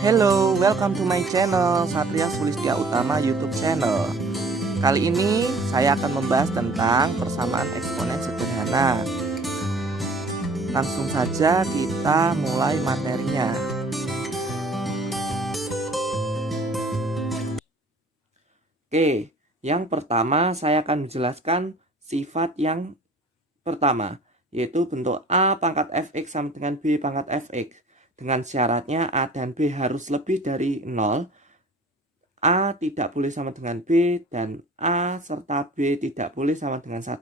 Hello, welcome to my channel Satria Sulistya Utama YouTube channel. Kali ini saya akan membahas tentang persamaan eksponen sederhana. Langsung saja kita mulai materinya. Oke, yang pertama saya akan menjelaskan sifat yang pertama, yaitu bentuk A pangkat fx sama dengan B pangkat fx. Dengan syaratnya A dan B harus lebih dari 0. A tidak boleh sama dengan B dan A serta B tidak boleh sama dengan 1.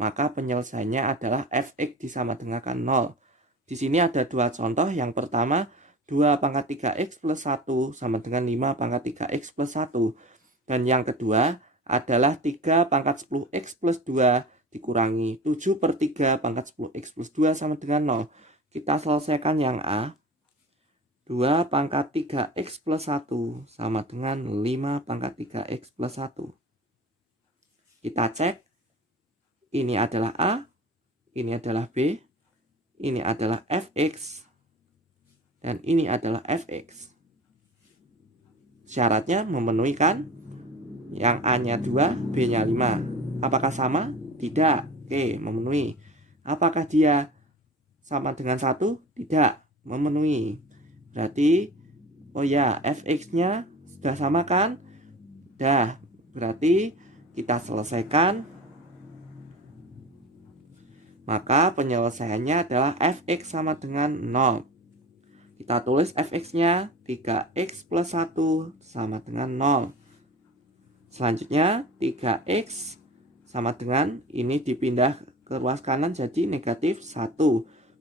Maka penyelesaiannya adalah fx disamadengankan 0. Di sini ada dua contoh. Yang pertama, 2 pangkat 3x plus 1 sama dengan 5 pangkat 3x plus 1. Dan yang kedua adalah 3 pangkat 10x plus 2 dikurangi 7 per 3 pangkat 10x plus 2 sama dengan 0. Kita selesaikan yang A. 2 pangkat 3x plus 1 sama dengan 5 pangkat 3x plus 1. Kita cek. Ini adalah A, ini adalah B, ini adalah fx, dan ini adalah fx. Syaratnya memenuhi kan? Yang A-nya 2, B-nya 5. Apakah sama? Tidak. Oke, memenuhi. Apakah dia sama dengan 1? Tidak, memenuhi. Berarti, oh ya, fx-nya sudah sama kan? Dah, berarti kita selesaikan. Maka penyelesaiannya adalah fx sama dengan 0. Kita tulis fx-nya 3x plus 1 sama dengan 0. Selanjutnya 3x sama dengan ini dipindah ke ruas kanan jadi negatif 1.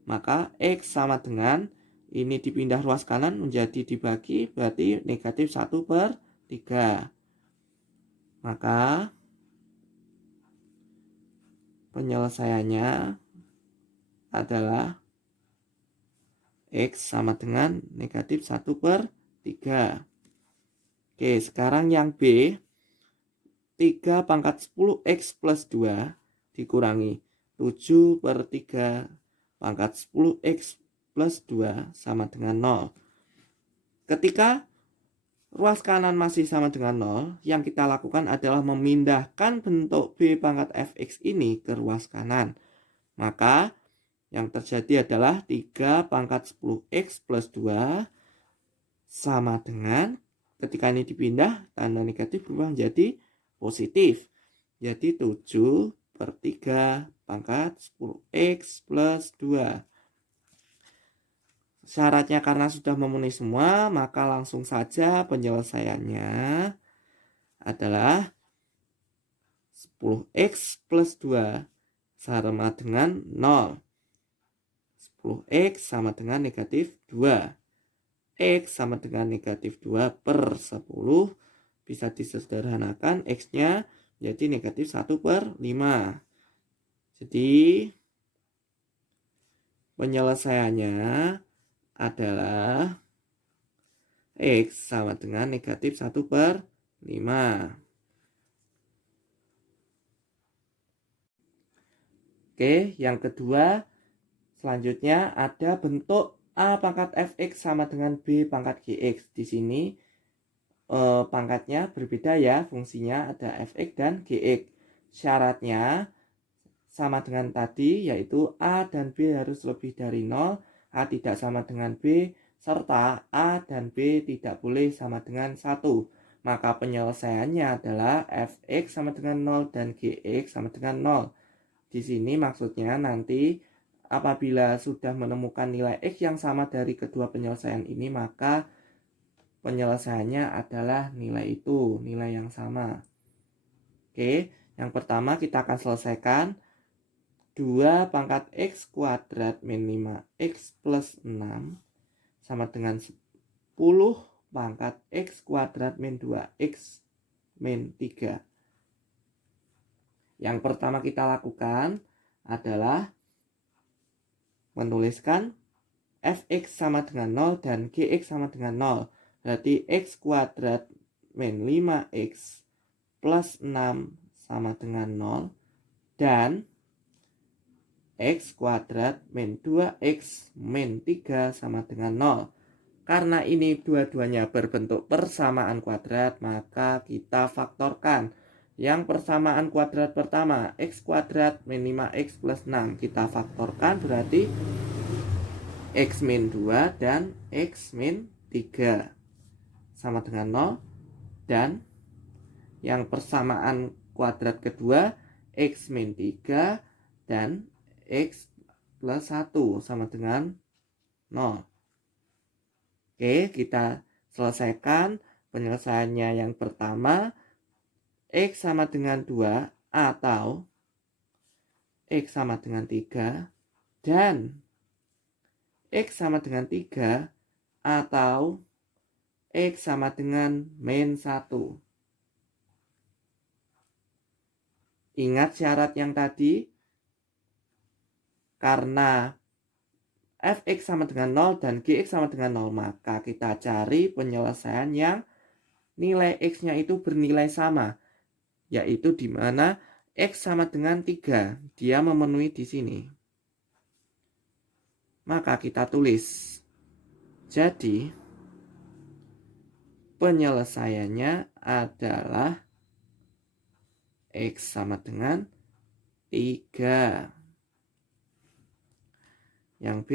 Maka x sama dengan ini dipindah ruas kanan menjadi dibagi berarti negatif 1 per 3. Maka penyelesaiannya adalah x sama dengan negatif 1 per 3. Oke, sekarang yang B. 3 pangkat 10x plus 2 dikurangi 7 per 3 pangkat 10x plus 2 sama dengan 0. Ketika ruas kanan masih sama dengan 0, yang kita lakukan adalah memindahkan bentuk B pangkat fx ini ke ruas kanan. Maka yang terjadi adalah 3 pangkat 10x plus 2 sama dengan, ketika ini dipindah, tanda negatif berubah menjadi positif. Jadi 7 per 3 pangkat 10x plus 2. Syaratnya karena sudah memenuhi semua, maka langsung saja penyelesaiannya adalah 10x plus 2 sama dengan 0. 10x sama dengan negatif 2. X sama dengan negatif 2 per 10. Bisa disederhanakan, X-nya jadi negatif 1 per 5. Jadi penyelesaiannya adalah X sama dengan negatif 1 per 5. Oke, yang kedua, selanjutnya ada bentuk A pangkat fx sama dengan B pangkat gx. Di sini pangkatnya berbeda ya, fungsinya ada fx dan gx. Syaratnya sama dengan tadi, yaitu A dan B harus lebih dari 0, A tidak sama dengan B, serta A dan B tidak boleh sama dengan 1. Maka penyelesaiannya adalah fx sama dengan 0 dan gx sama dengan 0. Di sini maksudnya nanti apabila sudah menemukan nilai x yang sama dari kedua penyelesaian ini, maka penyelesaiannya adalah nilai itu, nilai yang sama. Oke, yang pertama kita akan selesaikan. 2 pangkat x kuadrat min 5x plus 6 sama dengan 10 pangkat x kuadrat min 2x min 3. Yang pertama kita lakukan adalah menuliskan fx sama dengan 0 dan gx sama dengan 0. Berarti x kuadrat min 5x plus 6 sama dengan 0. Dan x kuadrat min 2x min 3 sama dengan 0. Karena ini dua-duanya berbentuk persamaan kuadrat, maka kita faktorkan. Yang persamaan kuadrat pertama, x kuadrat min 5x plus 6. Kita faktorkan berarti x min 2 dan x min 3 sama dengan 0. Dan yang persamaan kuadrat kedua, x min 3 dan x plus 1 sama dengan 0. Oke, kita selesaikan penyelesaiannya. Yang pertama, x sama dengan 2 atau x sama dengan 3 dan x sama dengan 3 atau x sama dengan min 1. Ingat syarat yang tadi, karena fx sama dengan 0 dan gx sama dengan 0, maka kita cari penyelesaian yang nilai x-nya itu bernilai sama, yaitu di mana x sama dengan 3. Dia memenuhi di sini. Maka kita tulis. Jadi, penyelesaiannya adalah x sama dengan 3. Yang B,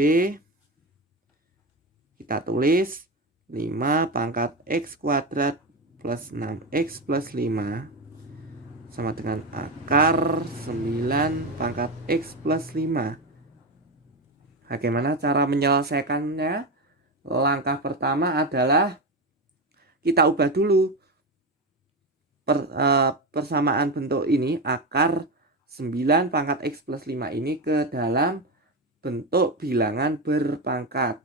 kita tulis 5 pangkat x kuadrat plus 6x plus 5 sama dengan akar 9 pangkat x plus 5. Bagaimana cara menyelesaikannya? Langkah pertama adalah kita ubah dulu persamaan bentuk ini, akar 9 pangkat x plus 5 ini ke dalam bentuk bilangan berpangkat.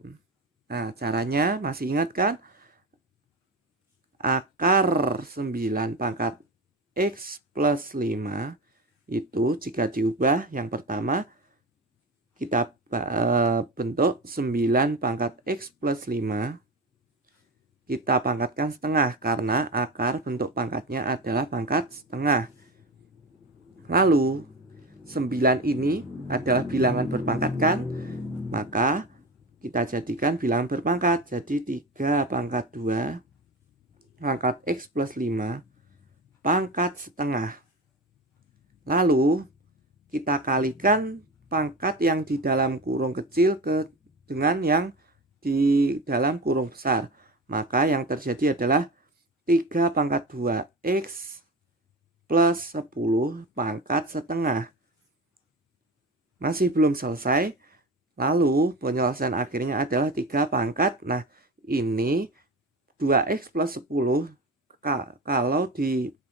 Nah, caranya masih ingat kan? Akar 9 pangkat x plus 5 itu jika diubah, yang pertama kita bentuk 9 pangkat x plus 5, kita pangkatkan setengah karena akar bentuk pangkatnya adalah pangkat setengah. Lalu 9 ini adalah bilangan berpangkat kan? Maka kita jadikan bilangan berpangkat. Jadi 3 pangkat 2 pangkat x plus 5 pangkat setengah. Lalu kita kalikan pangkat yang di dalam kurung kecil dengan yang di dalam kurung besar. Maka yang terjadi adalah 3 pangkat 2x plus 10 pangkat setengah. Masih belum selesai. Lalu penyelesaian akhirnya adalah 3 pangkat. Nah, ini 2x plus 10 kalau dijadikan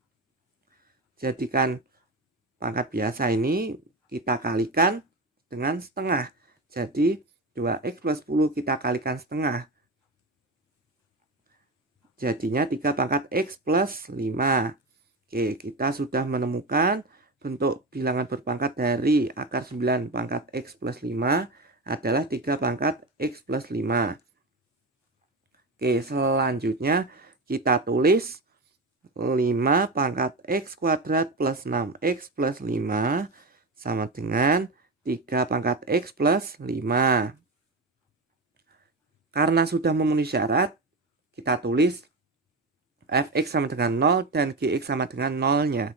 pangkat biasa ini kita kalikan dengan setengah. Jadi 2x plus 10 kita kalikan setengah. Jadinya 3 pangkat x plus 5. Oke, kita sudah menemukan bentuk bilangan berpangkat dari akar 9 pangkat x plus 5 adalah 3 pangkat x plus 5. Oke, selanjutnya kita tulis 5 pangkat x kuadrat plus 6x plus 5 sama dengan 3 pangkat x plus 5. Karena sudah memenuhi syarat, kita tulis fx sama dengan 0 dan gx sama dengan 0-nya.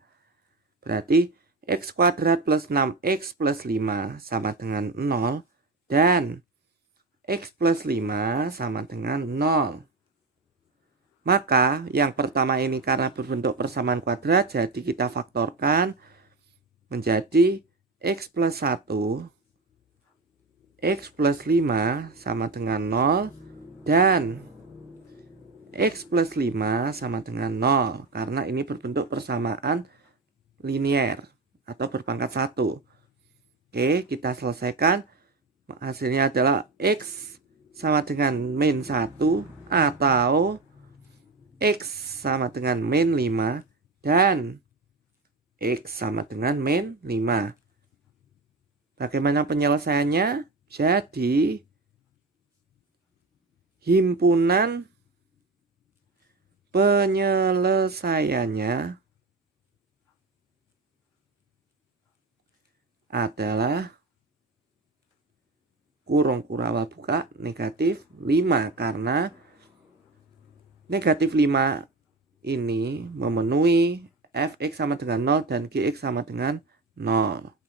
Berarti x kuadrat plus 6x plus 5 sama dengan 0 dan x plus 5 sama dengan 0. Maka yang pertama ini karena berbentuk persamaan kuadrat, jadi kita faktorkan menjadi x plus 1, x plus 5 sama dengan 0 dan x plus 5 sama dengan 0. Karena ini berbentuk persamaan linier atau berpangkat 1. Oke, kita selesaikan. Hasilnya adalah x sama dengan min 1 atau x sama dengan min 5 dan x sama dengan min 5. Bagaimana penyelesaiannya? Jadi himpunan penyelesaiannya adalah kurung Kurawa buka negatif 5 karena negatif 5 ini memenuhi fx sama dengan 0 dan gx sama dengan 0.